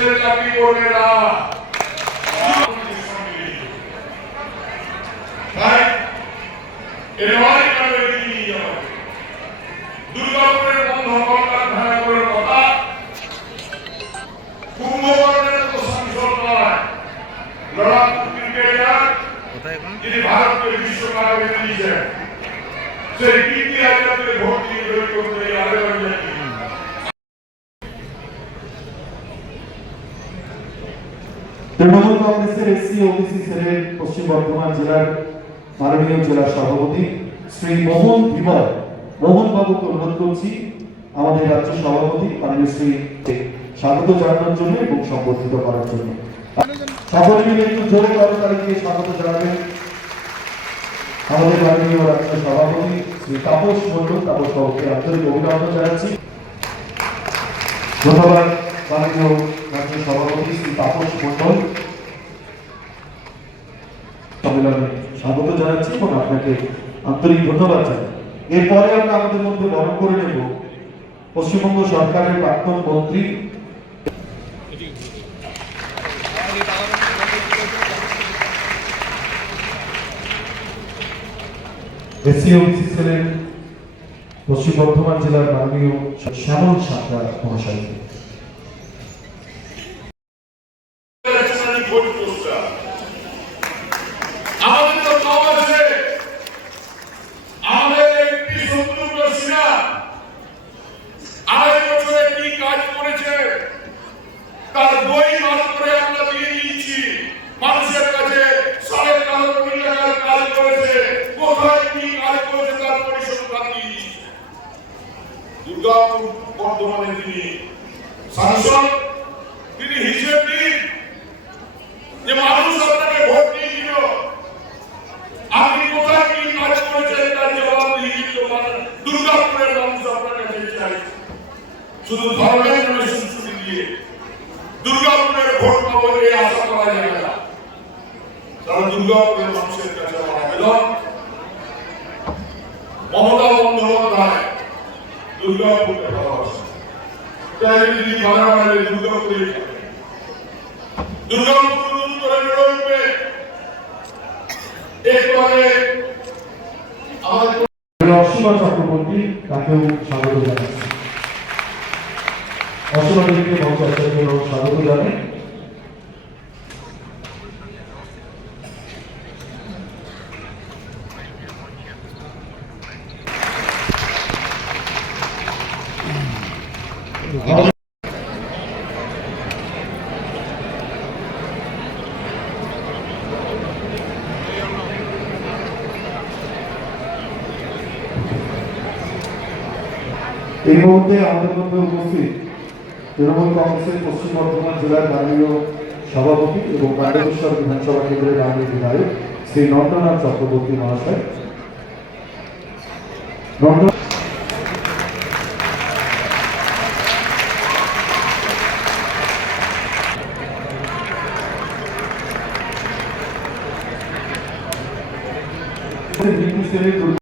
ছেলে চাকরি করবে না। তাই এর অনেক কারণে নিয়ে যাওয়া দুর্গাপুরের বন্ধ কল্যাণ ধারাপুরের কথা। কুম্ভকর্ণের তো সংসদ নয়। লড়াকু ক্রিকেটার যিনি ভারতকে বিশ্বকাপে নিয়েছেন সেই কীর্তি ভোট দিয়ে জয়ী করতে আবেদন তৃণমূল কংগ্রেসের এসসি, ওবিসি সেলের পশ্চিম বর্ধমান জেলার মাননীয় জেলা সভাপতি শ্রী মোহন ধীবর মোহন বাবুকে অনুরোধ করছি আমাদের রাজ্য সভাপতি মাননীয় শ্রী স্বাগত জানানোর জন্য এবং সম্বর্ধিত করার জন্য। সকলে মিলে একটু জোরে করতালি স্বাগত জানাবেন। আমাদের মাননীয় রাজ্য সভাপতি শ্রী তাপস মন্ডল তাপস বাবুকে আন্তরিক অভিনন্দন জানাচ্ছি। ধন্যবাদ মাননীয় রাজ্য সভাপতি শ্রী তাপস মন্ডল সম্মেলনে স্বাগত জানাচ্ছি এবং আপনাকে আন্তরিক ধন্যবাদ জানাই। এরপরে আমরা আমাদের মধ্যে বরণ করে নেব পশ্চিমবঙ্গ সরকারের প্রাক্তন মন্ত্রী। পশ্চিম বর্ধমান জেলার মাননীয় শ্যামল সাঁতরা মহাশয়কে। দুর্গাপুর বর্ধমানে তিনি সাংসদ তিনি হিসেব যে মানুষ আপনাকে ভোট দিয়েছিল আপনি কোথায় কি কাজ করেছেন তার জবাব দিয়ে দিল দুর্গাপুরের মানুষ আপনার কাছে চাই। শুধু ধর্মের নামে সুশ্রুতি দিয়ে দুর্গাপুরের ভোট পাবো এই আশা করা যাবে না। কারণ দুর্গাপুরের মানুষের কাছে আবেদন। মমতা বন্দ্যোপাধ্যায় দুর্গাপুরকে ভালোবাসে দুর্গাপুরে দুর্গাপুর অসীমা চক্রবর্তী তাকেও স্বাগত জানাচ্ছি। অসীমা দেবীকে মঞ্চ স্বাগত জানাই এই মুহূর্তে আমাদের মধ্যে উপস্থিত তৃণমূল কংগ্রেসের পশ্চিম বর্ধমান জেলার মাননীয় সভাপতি এবং কান্ডেশ্বর বিধানসভা কেন্দ্রের মাননীয় বিধায়ক শ্রী নন্দনাথ চক্রবর্তী মহাশয়।